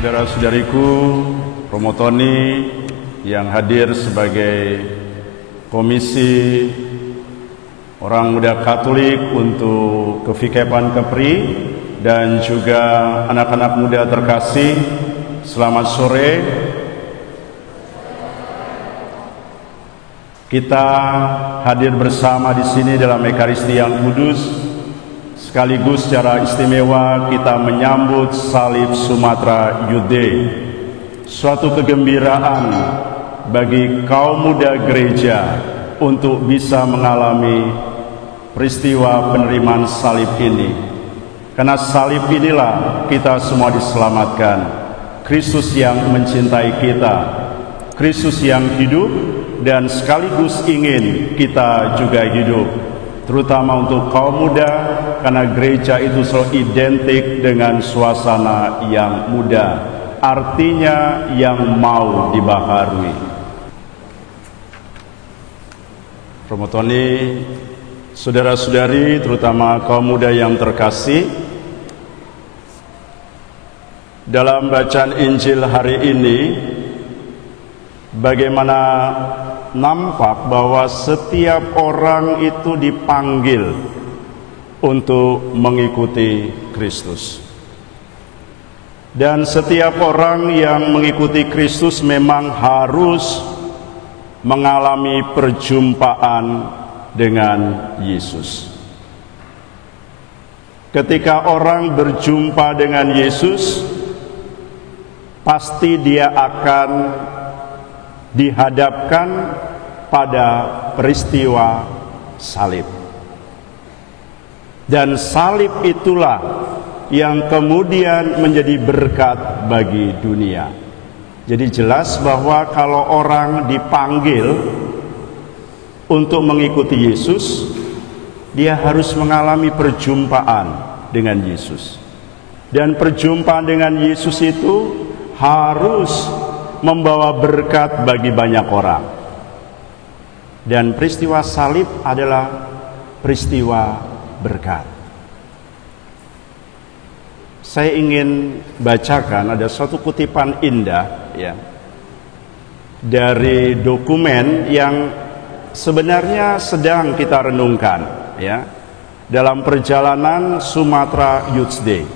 Saudara-saudariku, Romo Tony yang hadir sebagai Komisi Orang Muda Katolik untuk Kevikepan Kepri dan juga anak-anak muda terkasih, selamat sore. Kita hadir bersama di sini dalam Ekaristi yang kudus. Sekaligus secara istimewa kita menyambut Salib Sumatera Youth Day, suatu kegembiraan bagi kaum muda gereja untuk bisa mengalami peristiwa penerimaan salib ini. Karena salib inilah kita semua diselamatkan. Kristus yang mencintai kita, Kristus yang hidup dan sekaligus ingin kita juga hidup. Terutama untuk kaum muda, karena gereja itu selalu identik dengan suasana yang muda, artinya yang mau dibaharui. Romo Tony, saudara-saudari, terutama kaum muda yang terkasih, dalam bacaan Injil hari ini, bagaimana nampak bahwa setiap orang itu dipanggil untuk mengikuti Kristus. Dan setiap orang yang mengikuti Kristus memang harus mengalami perjumpaan dengan Yesus. Ketika orang berjumpa dengan Yesus, pasti dia akan dihadapkan pada peristiwa salib. Dan salib itulah yang kemudian menjadi berkat bagi dunia. Jadi jelas bahwa kalau orang dipanggil untuk mengikuti Yesus, dia harus mengalami perjumpaan dengan Yesus. Dan perjumpaan dengan Yesus itu harus membawa berkat bagi banyak orang. Dan peristiwa salib adalah peristiwa berkat. Saya ingin bacakan ada suatu kutipan indah ya, dari dokumen yang sebenarnya sedang kita renungkan ya, dalam perjalanan Sumatera Youth Day.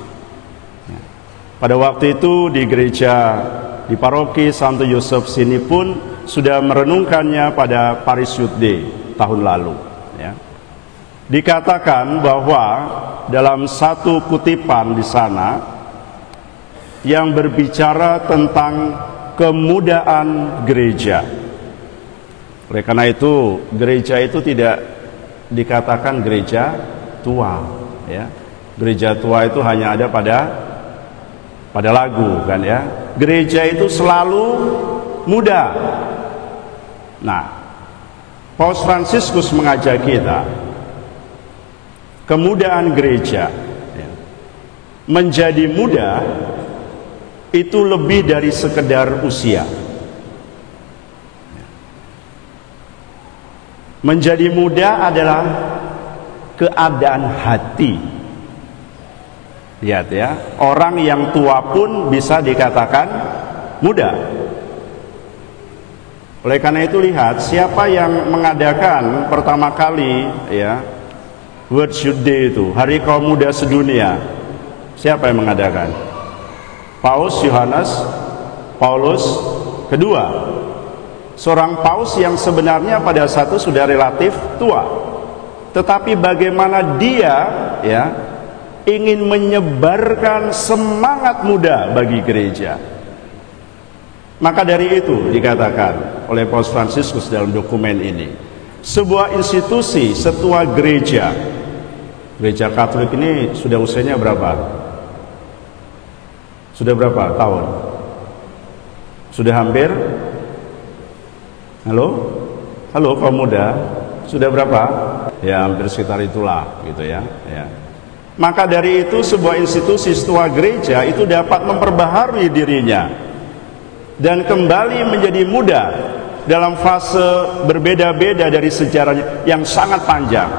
Pada waktu itu di gereja di paroki Santo Yosef sini pun sudah merenungkannya pada Paris Youth Day tahun lalu ya. Dikatakan bahwa dalam satu kutipan di sana yang berbicara tentang kemudaan gereja. Oleh karena itu gereja itu tidak dikatakan gereja tua ya. Gereja tua itu hanya ada pada lagu kan ya. Gereja itu selalu muda. Nah, Paus Fransiskus mengajak kita, kemudaan gereja ya, menjadi muda itu lebih dari sekedar usia. Menjadi muda adalah keadaan hati. Lihat ya, orang yang tua pun bisa dikatakan muda. Oleh karena itu lihat, siapa yang mengadakan pertama kali ya World Youth Day itu, Hari Kaum Muda Sedunia. Siapa yang mengadakan? Paus Yohanes Paulus kedua. Seorang paus yang sebenarnya pada saat itu sudah relatif tua. Tetapi bagaimana dia ya ingin menyebarkan semangat muda bagi gereja. Maka dari itu dikatakan oleh Paus Fransiskus dalam dokumen ini, sebuah institusi setua gereja, gereja Katolik ini sudah usianya berapa? Sudah berapa tahun? Sudah hampir? Halo kaum muda, sudah berapa? Ya hampir sekitar itulah gitu ya. Maka dari itu sebuah institusi setua gereja itu dapat memperbaharui dirinya dan kembali menjadi muda dalam fase berbeda-beda dari sejarah yang sangat panjang.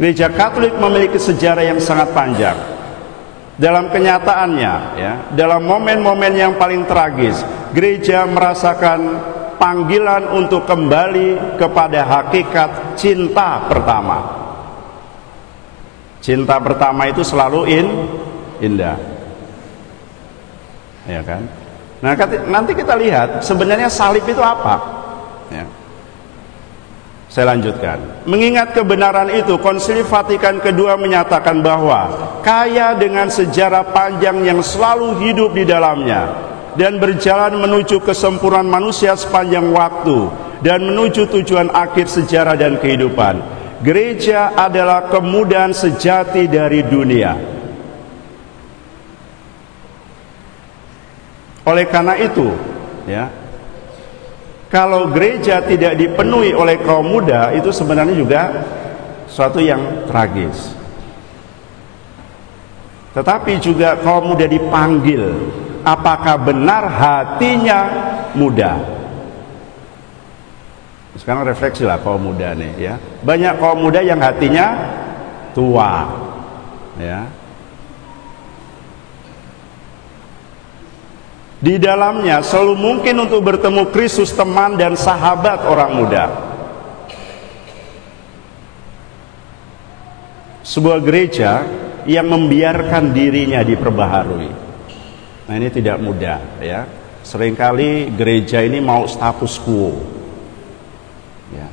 Gereja Katolik memiliki sejarah yang sangat panjang. Dalam kenyataannya, ya, dalam momen-momen yang paling tragis, gereja merasakan panggilan untuk kembali kepada hakikat cinta pertama. Cinta pertama itu selalu indah, ya kan? Nah, nanti kita lihat sebenarnya salib itu apa. Ya. Saya lanjutkan. Mengingat kebenaran itu, Konsili Vatikan II menyatakan bahwa kaya dengan sejarah panjang yang selalu hidup di dalamnya dan berjalan menuju kesempurnaan manusia sepanjang waktu dan menuju tujuan akhir sejarah dan kehidupan. Gereja adalah kemudahan sejati dari dunia. Oleh karena itu, ya, kalau gereja tidak dipenuhi oleh kaum muda, itu sebenarnya juga suatu yang tragis. Tetapi juga kaum muda dipanggil, apakah benar hatinya muda? Sekarang refleksilah kaum muda nih, ya. Banyak kaum muda yang hatinya tua, ya. Di dalamnya selalu mungkin untuk bertemu Kristus, teman dan sahabat orang muda. Sebuah gereja yang membiarkan dirinya diperbaharui. Nah, ini tidak mudah, ya. Seringkali gereja ini mau status quo. Ya.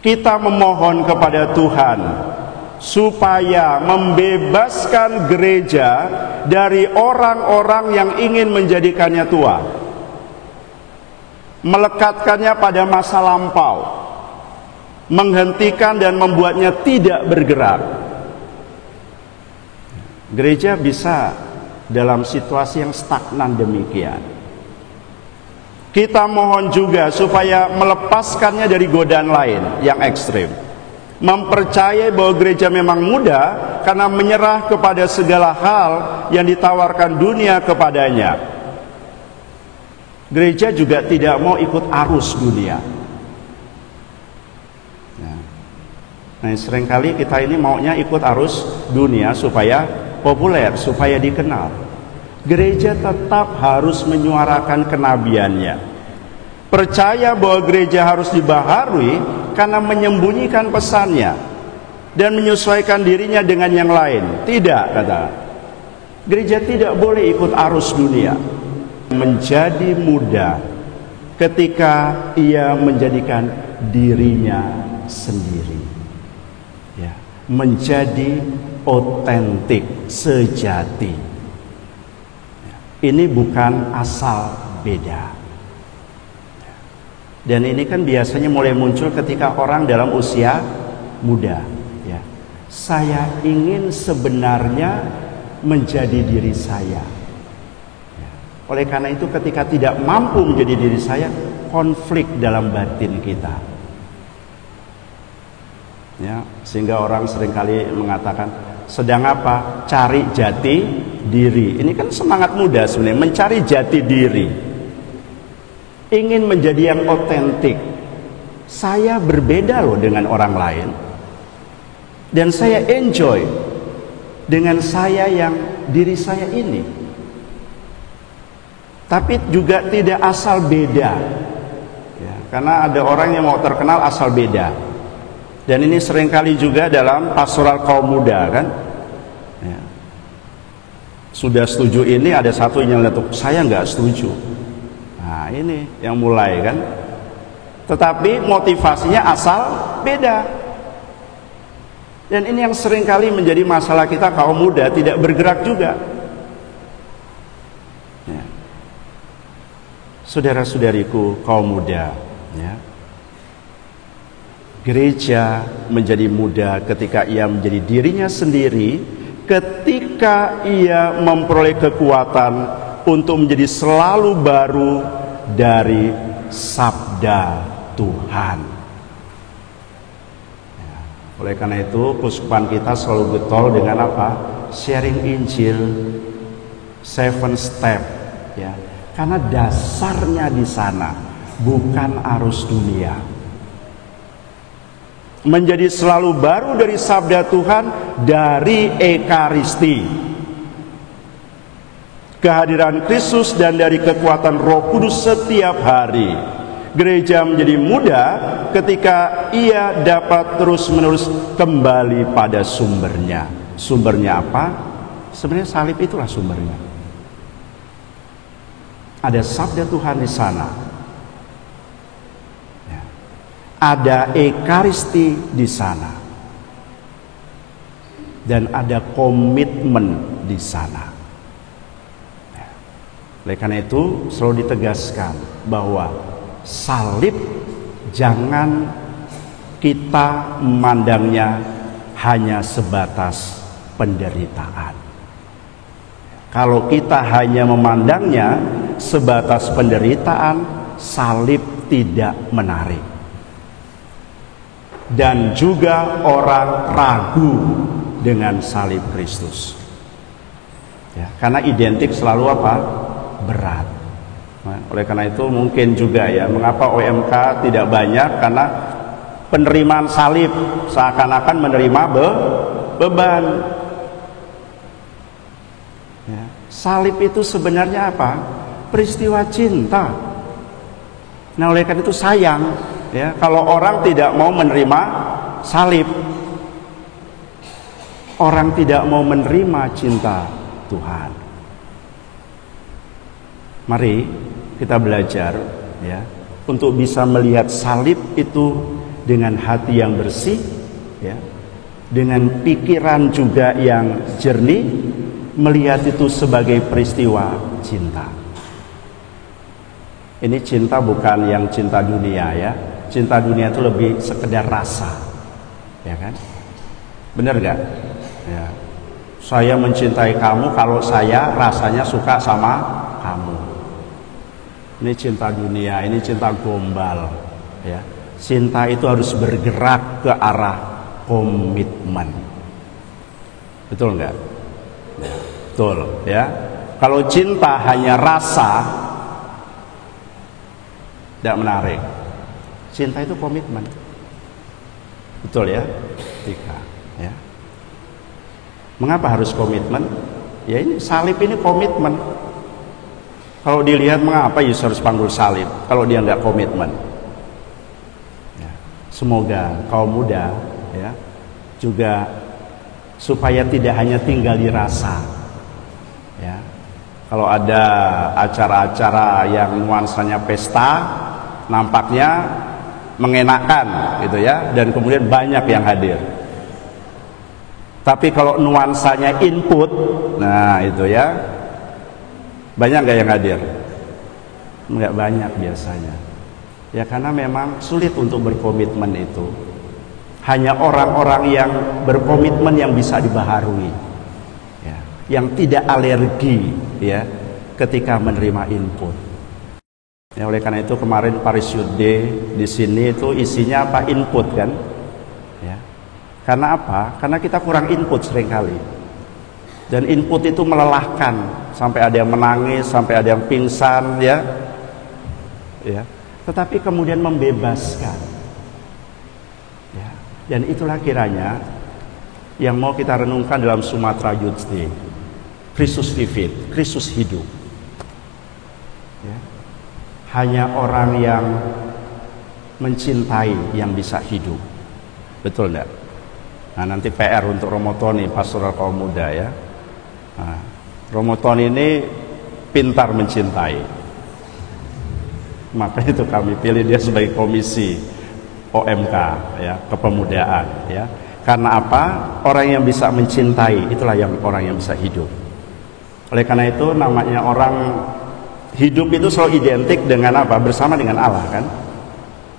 Kita memohon kepada Tuhan supaya membebaskan gereja dari orang-orang yang ingin menjadikannya tua, melekatkannya pada masa lampau, menghentikan dan membuatnya tidak bergerak. Gereja bisa dalam situasi yang stagnan demikian. Kita mohon juga supaya melepaskannya dari godaan lain yang ekstrim, mempercayai bahwa gereja memang muda karena menyerah kepada segala hal yang ditawarkan dunia kepadanya. Gereja juga tidak mau ikut arus dunia. Nah, seringkali kita ini maunya ikut arus dunia supaya populer, supaya dikenal. Gereja tetap harus menyuarakan kenabiannya. Percaya bahwa gereja harus dibaharui karena menyembunyikan pesannya dan menyesuaikan dirinya dengan yang lain. Tidak, kata gereja, tidak boleh ikut arus dunia. Menjadi muda ketika ia menjadikan dirinya sendiri, ya, menjadi otentik, sejati. Ini bukan asal beda. Dan ini kan biasanya mulai muncul ketika orang dalam usia muda, ya. Saya ingin sebenarnya menjadi diri saya, ya. Oleh karena itu ketika tidak mampu menjadi diri saya, konflik dalam batin kita, ya. Sehingga orang seringkali mengatakan, sedang apa? Cari jati diri. Ini kan semangat muda sebenarnya, mencari jati diri, ingin menjadi yang otentik. Saya berbeda loh dengan orang lain, dan saya enjoy dengan saya yang diri saya ini. Tapi juga tidak asal beda, ya, karena ada orang yang mau terkenal asal beda. Dan ini seringkali juga dalam pastoral kaum muda, kan, ya. Sudah setuju ini, ada satu yang nyeletuk, saya nggak setuju. Nah, ini yang mulai, kan. Tetapi motivasinya asal beda. Dan ini yang seringkali menjadi masalah kita kaum muda, tidak bergerak juga, ya. Saudara-saudariku kaum muda, ya, gereja menjadi muda ketika ia menjadi dirinya sendiri, ketika ia memperoleh kekuatan untuk menjadi selalu baru dari sabda Tuhan. Ya, oleh karena itu keuskupan kita selalu getol dengan apa? Sharing Injil 7 step, ya. Karena dasarnya di sana bukan arus dunia. Menjadi selalu baru dari sabda Tuhan, dari Ekaristi. kehadiran Kristus dan dari kekuatan Roh Kudus setiap hari. Gereja menjadi mudah ketika ia dapat terus-menerus kembali pada sumbernya. Sumbernya apa? Sebenarnya salib itulah sumbernya. Ada sabda Tuhan di sana. Ya. Ada ekaristi di sana. Dan ada komitmen di sana. Ya. Oleh karena itu selalu ditegaskan bahwa salib jangan kita memandangnya hanya sebatas penderitaan. Kalau kita hanya memandangnya sebatas penderitaan, salib tidak menarik. Dan juga orang ragu dengan salib Kristus. Ya, karena identik selalu apa? Berat. Nah, oleh karena itu mungkin juga ya, mengapa OMK tidak banyak, karena penerimaan salib seakan-akan menerima beban. Ya, salib itu sebenarnya apa? Peristiwa cinta. Nah, oleh karena itu sayang ya kalau orang tidak mau menerima salib. Orang tidak mau menerima cinta Tuhan. Mari kita belajar ya untuk bisa melihat salib itu dengan hati yang bersih ya, dengan pikiran juga yang jernih, melihat itu sebagai peristiwa cinta. Ini cinta bukan yang cinta dunia ya. Cinta dunia itu lebih sekedar rasa. Ya kan? Benar gak? Ya. Saya mencintai kamu kalau saya rasanya suka sama kamu. Ini cinta dunia, ini cinta gombal ya. Cinta itu harus bergerak ke arah komitmen. Betul enggak? Ya, betul ya. Kalau cinta hanya rasa, tidak menarik. Cinta itu komitmen. Betul ya? Tiga ya. Mengapa harus komitmen? Ya ini salib ini komitmen. Kalau dilihat mengapa Yesus harus panggil salib kalau dia nggak komitmen? Ya. Semoga kaum muda ya juga supaya tidak hanya tinggal di rasa. Ya. Kalau ada acara-acara yang nuansanya pesta, nampaknya mengenakan gitu ya, dan kemudian banyak yang hadir. Tapi kalau nuansanya input, nah itu ya, banyak gak yang hadir? Enggak banyak biasanya. Ya karena memang sulit untuk berkomitmen itu. Hanya orang-orang yang berkomitmen yang bisa dibaharui, ya, yang tidak alergi, ya, ketika menerima input. Ya, oleh karena itu kemarin Paris Youth Day di sini itu isinya apa? Input kan? Ya. Karena apa? Karena kita kurang input seringkali. Dan input itu melelahkan, sampai ada yang menangis, sampai ada yang pingsan, ya. Ya. Tetapi kemudian membebaskan. Ya. Dan itulah kiranya yang mau kita renungkan dalam Sumatra Youth Day. Kristus vivit, Kristus hidup. Ya. Hanya orang yang mencintai yang bisa hidup. Betul enggak? Nah nanti PR untuk Romo Tony, pastoral kaum muda ya. Nah, Romo Tony ini pintar mencintai. Makanya itu kami pilih dia sebagai komisi OMK ya, kepemudaan ya. Karena apa? Orang yang bisa mencintai itulah yang orang yang bisa hidup. Oleh karena itu namanya orang hidup itu selalu identik dengan apa? Bersama dengan Allah kan.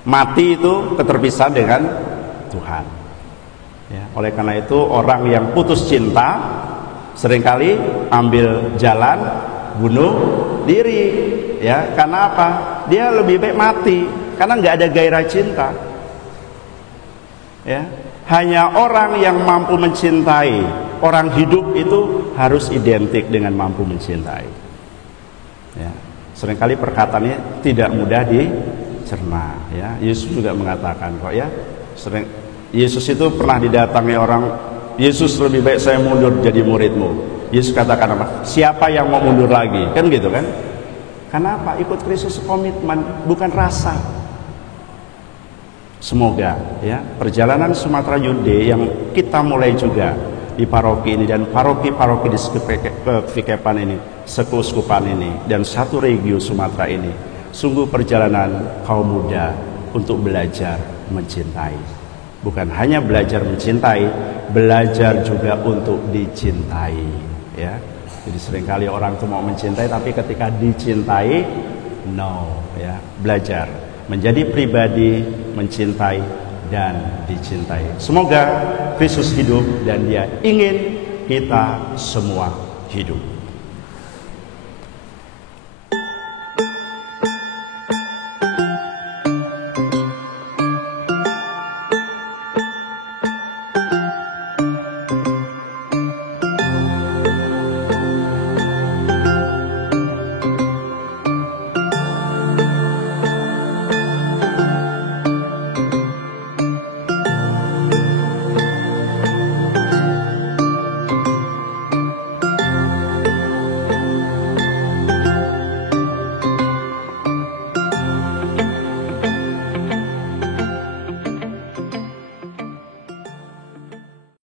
Mati itu keterpisahan dengan Tuhan. Ya, oleh karena itu orang yang putus cinta seringkali ambil jalan bunuh diri. Ya, karena apa? Dia lebih baik mati karena nggak ada gairah cinta. Ya, hanya orang yang mampu mencintai, orang hidup itu harus identik dengan mampu mencintai. Ya, seringkali perkataannya tidak mudah dicerna. Ya, Yesus juga mengatakan kok ya, Yesus itu pernah didatangi orang, Yesus lebih baik saya mundur jadi muridmu. Yesus katakan apa? Siapa yang mau mundur lagi? Kan gitu kan? Kenapa? Ikut Kristus komitmen, bukan rasa. Semoga ya perjalanan Sumatera Yude yang kita mulai juga di paroki ini dan paroki-paroki di Vikepan ini, Sekuskupan ini, dan satu regio Sumatera ini, sungguh perjalanan kaum muda untuk belajar mencintai. Bukan hanya belajar mencintai, belajar juga untuk dicintai. Ya, jadi seringkali orang tuh mau mencintai, tapi ketika dicintai, no, ya, belajar menjadi pribadi mencintai dan dicintai. Semoga Kristus hidup dan Dia ingin kita semua hidup.